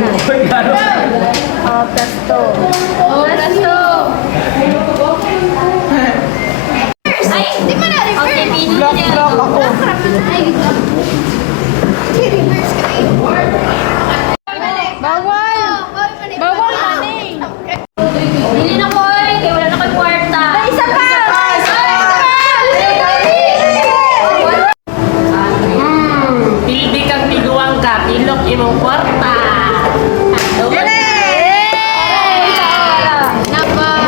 na. Plus 2. Plus 2. Ay, di mo na reverse. Okay, pinin niya. Block ako. Ay, reverse ka eh. Bawal! Bawal kani! Bili na ko eh. Kaya wala na ko'y kwarta. Isa pa! Pildi kang tiguang ka, pilok imong kwarta.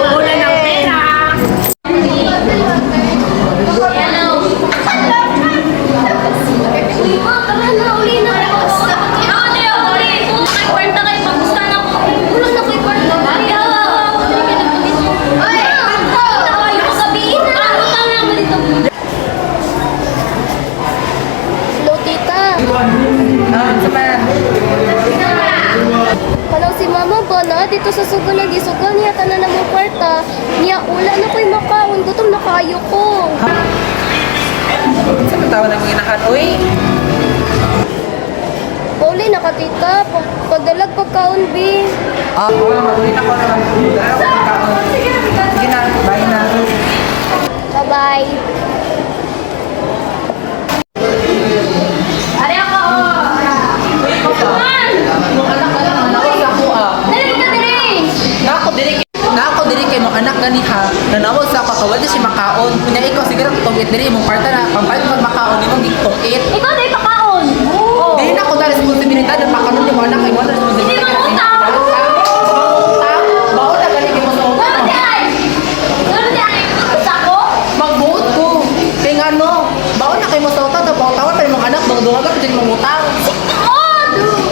Buulan ng pera. Hello, tita. Kalau si mama ba na dito sa sugo na gisugal niya tanan na mo kwarta niya ula na ko'y makaon gutom na kayo ko. Sa matawa na mga inahan, uy! Pauli na ka tita pagdalag pagkaon bi. Oo, matuloy na ko naman. Sige na, bye na. Bye bye. Ari ako. Mong anak ka lang, nanawa sa ako ah. Dali ka dali. Nako diri kay mong anak gani ha. Nanawa sa ako, kawala si makaon. Kunya ikaw, sige lang, tungit diri, mong parta na, pampalit pag makaon, imong gitungit. Ikaw na ipakaon. Oo. Dili na ko na responsibilidad ng pakanon ni mo anak, kay wala responsibilidad. Hindi mangutang. Baon na gani kay mo sa utang. Ano di ay? Ano di ay? Sa ako? Magbuot ko. Kaya nga no, baon na kay mo sa utang, tapos tawag pa yung mga anak, magduha ka dili mong utang. Oh, dude.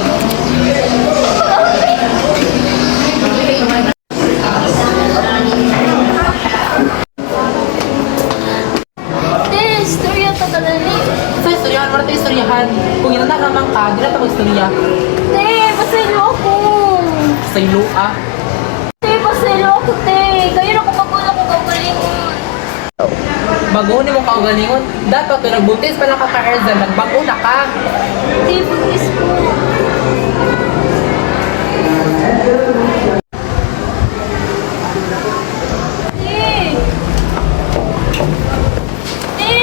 Istorya to kadali. Sa istoryahan, wala tayo istoryahan. Kung yun na naman ka, di na tayo istorya. Te, paselo ako. Sa ilo ah. Te, paselo ako, te. Kaya na kung magulang ko gagalingon. Bago ni mo kaugalingon, dapat kung nagbuntis pa lang ka ka-Erzan, nagbago na ka. Te, buntis ko. Te. Te.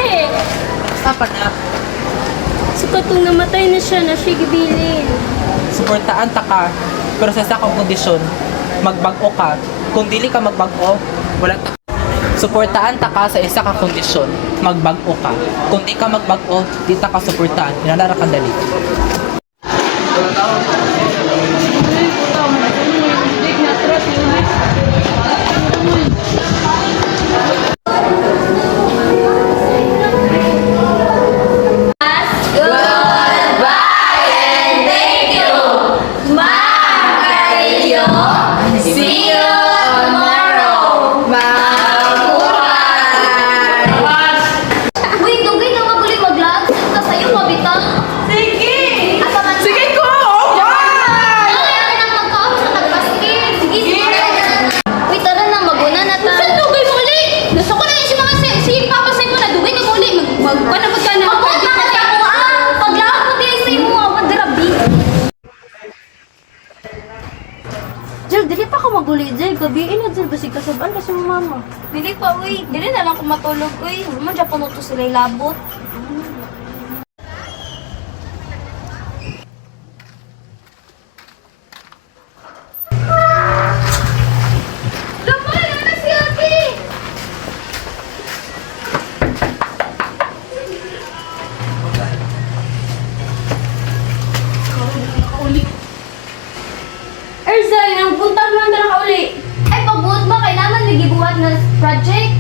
Sapa na, Sukat kung namatay na siya, na siya gibilin. suportaan ta ka, pero sa sakong kondisyon, magbago ka. Kung dili ka magbago, wala ta. Suportaan ta ka sa isa ka kondisyon, magbago ka. Kung di ka magbago, di ta ka suportaan, inalara ka dali. See you tomorrow. Uy, dugay na maguli mag-vlog. Saan ka sa'yo, mabitang? Sige! Asa man sa... Sige ko! Ay, ay, nang magkaon sa nagpaskin. Sige, sige. Uy, tara na, maguna na ta. Saan dugay mo uli? Gusto ko na yung si mga si Papa Say mo na dugay na mo uli. Magpanabot ka na. Mabot na kasi ako paglahat mo din sa imo, madrabi. Jel, dili pa ka maguli, Jel. Gabiin na, Jel. Basig kasabaan kasi mo, mama. Dili pa, uy. Dili na lang ko matulog, uy. Madya pa to sila labot. Lumay na si Ate! Erzal, ang buntag lang na nakauli. Ay, pagbuot ba? Kailangan nagibuhat na project?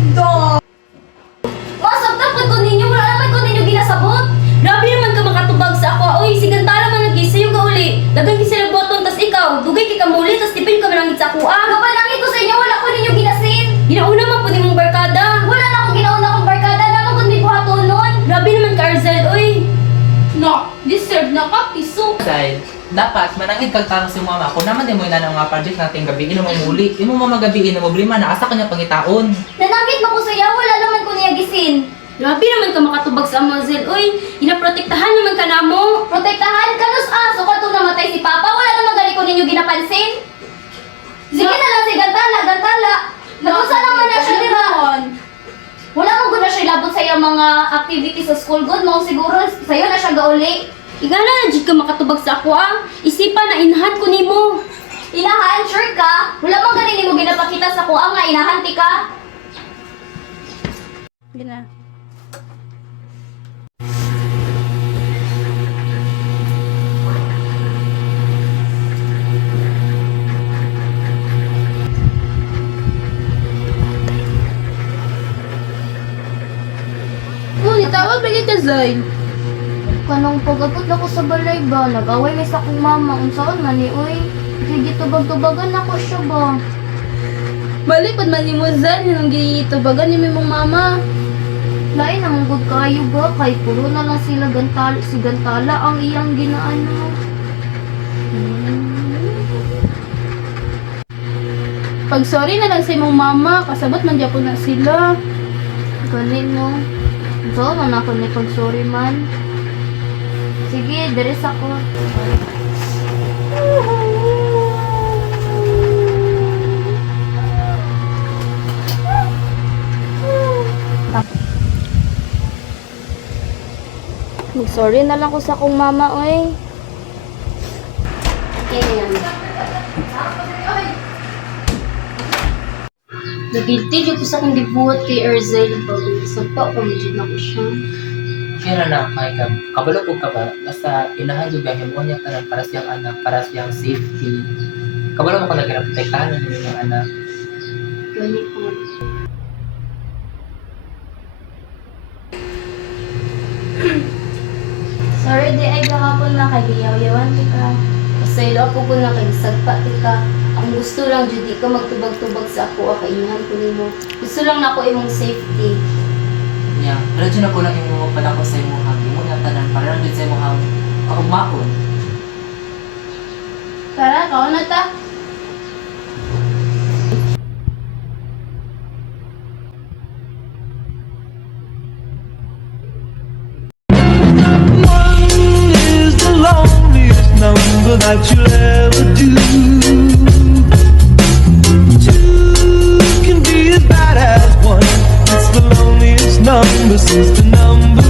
Masabta po ko ninyo. Wala naman ko ninyo ginasabot. Grabe naman ka makatubag sa ako. Uy, sigantala man nag-isa yung kauli. Dagang sila boton, tas ikaw. Dugay kay kamuli, tas tipin ka manangit sa ako. Gabalangit ko sa inyo. Wala ko ninyo ginasin. Ginauna man po di mong barkada. Wala na akong ginauna akong barkada. Naman kung may buhaton nun. Grabe naman ka, Erzal. Uy. No, deserve na ka, piso. Dahil, dapat manangit kag tarong si mama. Kung naman di mo ina ng mga project natin gabi, ino mo muli. Imo mo magabi, ino mo problema na asa kanya pangitaon. Nanangit mo ko saya. Wala naman ko niya gisin. Grabe naman ka makatubag sa Amazon. Uy, inaprotektahan naman ka na mo. Protektahan? Kanus aso ka namatay si Papa. Wala naman gali ko si Gantala. Nagusa naman na siya dira. Wala mo gud na siya labot sa iyang mga activities sa school good mo siguro sayo na siya gauli. Igala na jud ka makatubag sa ako Isipan na inahan ko nimo. Inahan sure ka? Wala man ganin nimo ginapakita sa ako nga inahan ti ka. Gina. Oh, itawag lagi ka, Zay. Kanong pag-abot na ko sa balay ba, nag-away may sa akong mama, unsaon man ni uy. Kaya gitubag-tubagan ako siya ba. Malipad man ni mo, Zay, nung gitubagan ni mong mama. Lain ang good kayo ba, kay puro na lang sila si Gantala ang iyang ginaano. Pag sorry na lang sa imong mama, kasabot man dyan po na sila. Galing no. So, man ako ni pag-sorry man. Sige, deres ako. Mag-sorry na lang ko sa akong mama, oy. Okay, yan. Nagilti dyan ko sa akong gibuhat kay Erzel. Pag-sagpa, pag-jud na ko siya. Kaya na, Mike, kabalo po ka ba? Basta inahan yung biyahe mo niya ka ng para siyang anak, para siyang safety. Kabalo mo ka nag-protektahan ng inyong anak. Gani po. Sorry, di ay kahapon na kay giyaw-yawan ti ka. Pasaylo ako ko na kay sagpa ti ka. Ang gusto lang jud di ka magtubag-tubag sa ako kaingan ko nimo. Gusto lang nako imong safety. Yeah, pero dyan ako lang yung padako sa imo hang. Imo na tanan, para lang din sa imo hang kahugmaon. Tara, kao na ta. Is the loneliest number that you'll ever do. Two can be as bad as one. It's the loneliest number since the number